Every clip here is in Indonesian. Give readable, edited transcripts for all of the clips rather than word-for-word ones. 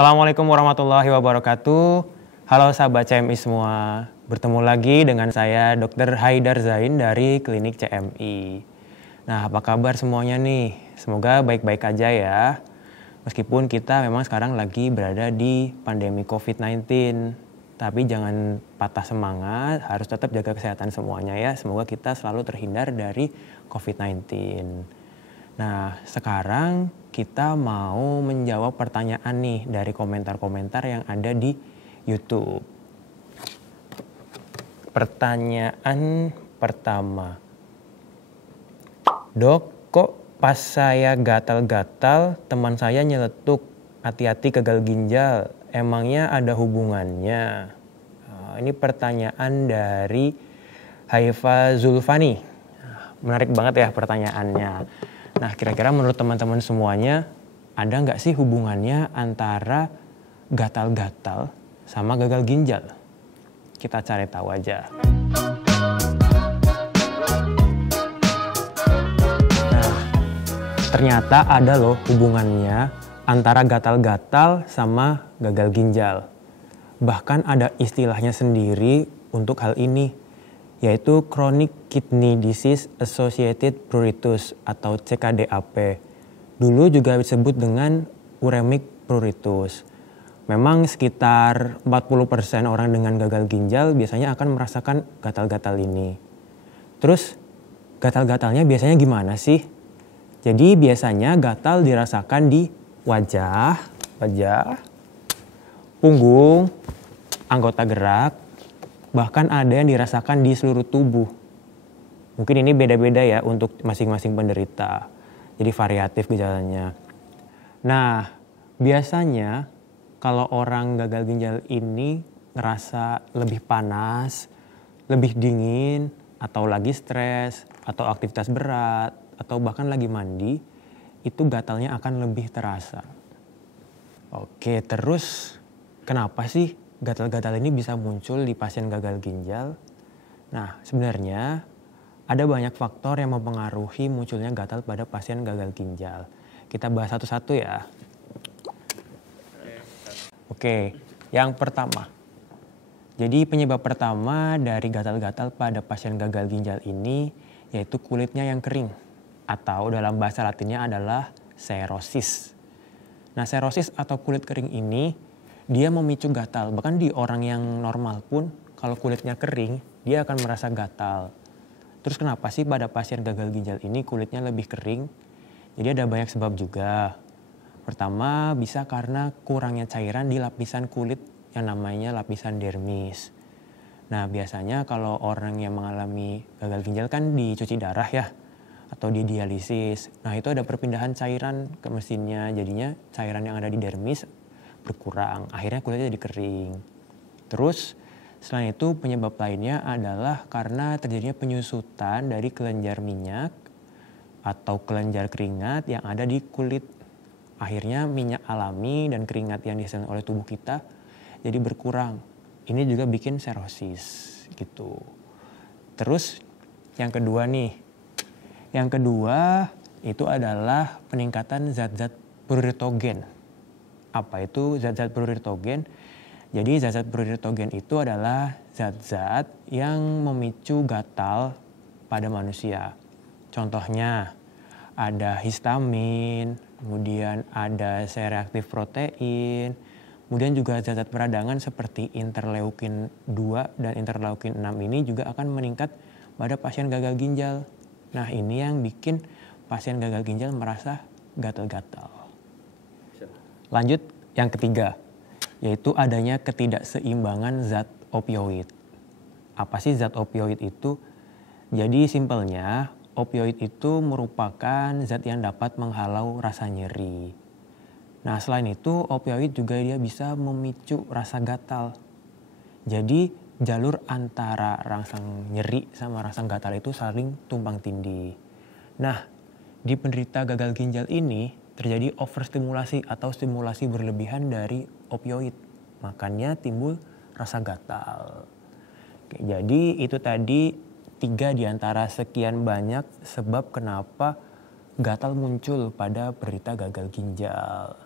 Assalamualaikum warahmatullahi wabarakatuh. Halo sahabat CMI semua. Bertemu lagi dengan saya Dr. Haidar Zain dari Klinik CMI. Nah, apa kabar semuanya nih? Semoga baik-baik aja ya. Meskipun kita memang sekarang lagi berada di pandemi COVID-19. Tapi jangan patah semangat, harus tetap jaga kesehatan semuanya ya. Semoga kita selalu terhindar dari COVID-19. Nah, sekarang kita mau menjawab pertanyaan nih dari komentar-komentar yang ada di YouTube. Pertanyaan pertama. Dok, kok pas saya gatal-gatal, teman saya nyeletuk, hati-hati gagal ginjal, emangnya ada hubungannya? Ini pertanyaan dari Haifa Zulfani. Menarik banget ya pertanyaannya. Nah, kira-kira menurut teman-teman semuanya, ada nggak sih hubungannya antara gatal-gatal sama gagal ginjal? Kita cari tahu aja. Nah, ternyata ada loh hubungannya antara gatal-gatal sama gagal ginjal. Bahkan ada istilahnya sendiri untuk hal ini, yaitu Chronic Kidney Disease Associated Pruritus atau CKDAP. Dulu juga disebut dengan uremic pruritus. Memang sekitar 40% orang dengan gagal ginjal biasanya akan merasakan gatal-gatal ini. Terus gatal-gatalnya biasanya gimana sih? Jadi biasanya gatal dirasakan di wajah, punggung, anggota gerak, bahkan ada yang dirasakan di seluruh tubuh. Mungkin ini beda-beda ya untuk masing-masing penderita. Jadi variatif gejalanya. Nah, biasanya kalau orang gagal ginjal ini ngerasa lebih panas, lebih dingin, atau lagi stres, atau aktivitas berat, atau bahkan lagi mandi, itu gatalnya akan lebih terasa. Oke, terus kenapa sih gatal-gatal ini bisa muncul di pasien gagal ginjal? Nah, sebenarnya ada banyak faktor yang mempengaruhi munculnya gatal pada pasien gagal ginjal. Kita bahas satu-satu ya. Oke, yang pertama. Jadi penyebab pertama dari gatal-gatal pada pasien gagal ginjal ini yaitu kulitnya yang kering. Atau dalam bahasa latinnya adalah serosis. Nah, serosis atau kulit kering ini dia memicu gatal. Bahkan di orang yang normal pun kalau kulitnya kering, dia akan merasa gatal. Terus kenapa sih pada pasien gagal ginjal ini kulitnya lebih kering? Jadi ada banyak sebab juga. Pertama, bisa karena kurangnya cairan di lapisan kulit yang namanya lapisan dermis. Nah, biasanya kalau orang yang mengalami gagal ginjal kan dicuci darah ya, atau didialisis. Nah, itu ada perpindahan cairan ke mesinnya. Jadinya cairan yang ada di dermis berkurang, akhirnya kulitnya jadi kering. Terus selain itu penyebab lainnya adalah karena terjadinya penyusutan dari kelenjar minyak atau kelenjar keringat yang ada di kulit. Akhirnya minyak alami dan keringat yang dihasilkan oleh tubuh kita jadi berkurang. Ini juga bikin serosis gitu. Terus yang kedua nih. Yang kedua itu adalah peningkatan zat-zat pruritogen. Apa itu zat-zat pruritogen? Jadi zat-zat pruritogen itu adalah zat-zat yang memicu gatal pada manusia. Contohnya ada histamin, kemudian ada C-reaktif protein, kemudian juga zat-zat peradangan seperti interleukin 2 dan interleukin 6 ini juga akan meningkat pada pasien gagal ginjal. Nah, ini yang bikin pasien gagal ginjal merasa gatal-gatal. Lanjut yang ketiga, yaitu adanya ketidakseimbangan zat opioid. Apa sih zat opioid itu? Jadi simpelnya, opioid itu merupakan zat yang dapat menghalau rasa nyeri. Nah, selain itu opioid juga dia bisa memicu rasa gatal. Jadi jalur antara rangsang nyeri sama rasa gatal itu saling tumpang tindih. Nah, di penderita gagal ginjal ini terjadi overstimulasi atau stimulasi berlebihan dari opioid. Makanya timbul rasa gatal. Oke, jadi itu tadi 3 di antara sekian banyak sebab kenapa gatal muncul pada penderita gagal ginjal.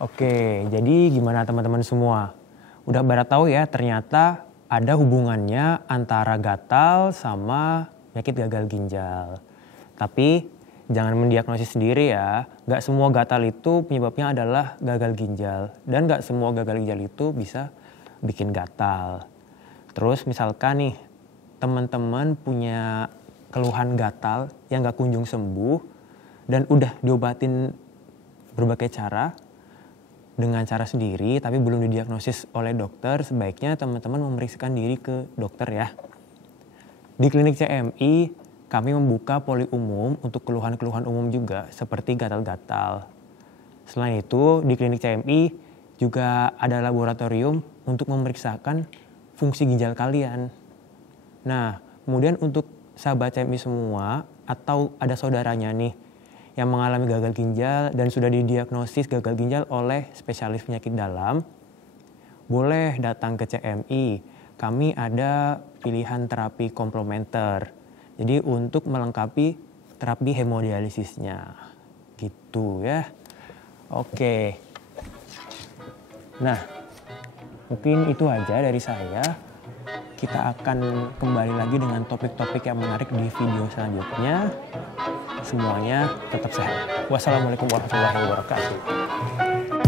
Oke, jadi gimana teman-teman semua? Udah pada tahu ya, ternyata ada hubungannya antara gatal sama penyakit gagal ginjal. Tapi jangan mendiagnosis sendiri ya. Gak semua gatal itu penyebabnya adalah gagal ginjal. Dan gak semua gagal ginjal itu bisa bikin gatal. Terus misalkan nih, teman-teman punya keluhan gatal yang gak kunjung sembuh dan udah diobatin berbagai cara, dengan cara sendiri tapi belum didiagnosis oleh dokter, sebaiknya teman-teman memeriksakan diri ke dokter ya. Di klinik CMI, kami membuka poli umum untuk keluhan-keluhan umum juga seperti gatal-gatal. Selain itu, di klinik CMI juga ada laboratorium untuk memeriksakan fungsi ginjal kalian. Nah, kemudian untuk sahabat CMI semua atau ada saudaranya nih yang mengalami gagal ginjal dan sudah didiagnosis gagal ginjal oleh spesialis penyakit dalam, boleh datang ke CMI. Kami ada pilihan terapi komplementer. Jadi untuk melengkapi terapi hemodialisisnya. Gitu ya. Oke. Nah, mungkin itu aja dari saya. Kita akan kembali lagi dengan topik-topik yang menarik di video selanjutnya. Semuanya tetap sehat. Wassalamualaikum warahmatullahi wabarakatuh.